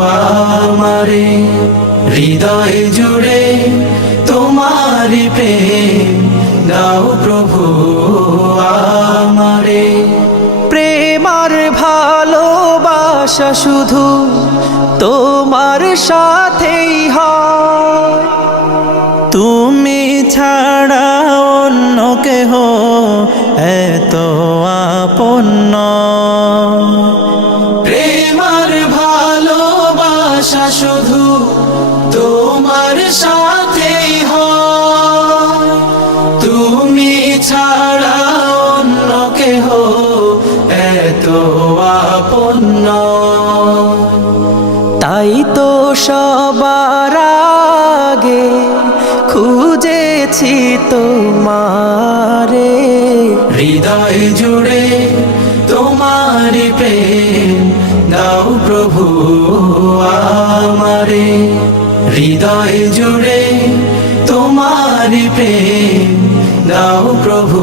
আমারে, হৃদয় জুড়ে তোমারি প্রেম। দাও প্রভু আমারে। প্রেমার ভালোবাসা শুধু তোমার সাথেই হয়। তুমি ছাড়া অন্য কেহ এত আপন্ন আপন্ন তাই তো সবার আগে খুঁজেছি তোমারে। হৃদয় জুড়ে তোমারি প্রেম, দাও প্রভু আমারে। হৃদয় জুড়ে তোমারি প্রেম, দাও প্রভু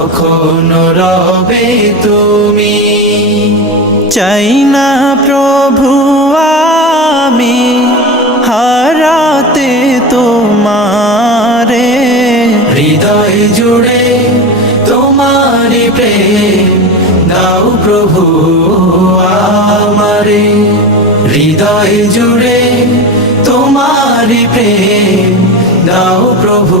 তখন রবে তুমি? চাই না প্রভু আমি হারাতে তোমারে। হৃদয় জুড়ে তোমারি প্রেম দাও প্রভু আমারে। হৃদয় জুড়ে তোমারি প্রেম দাও প্রভু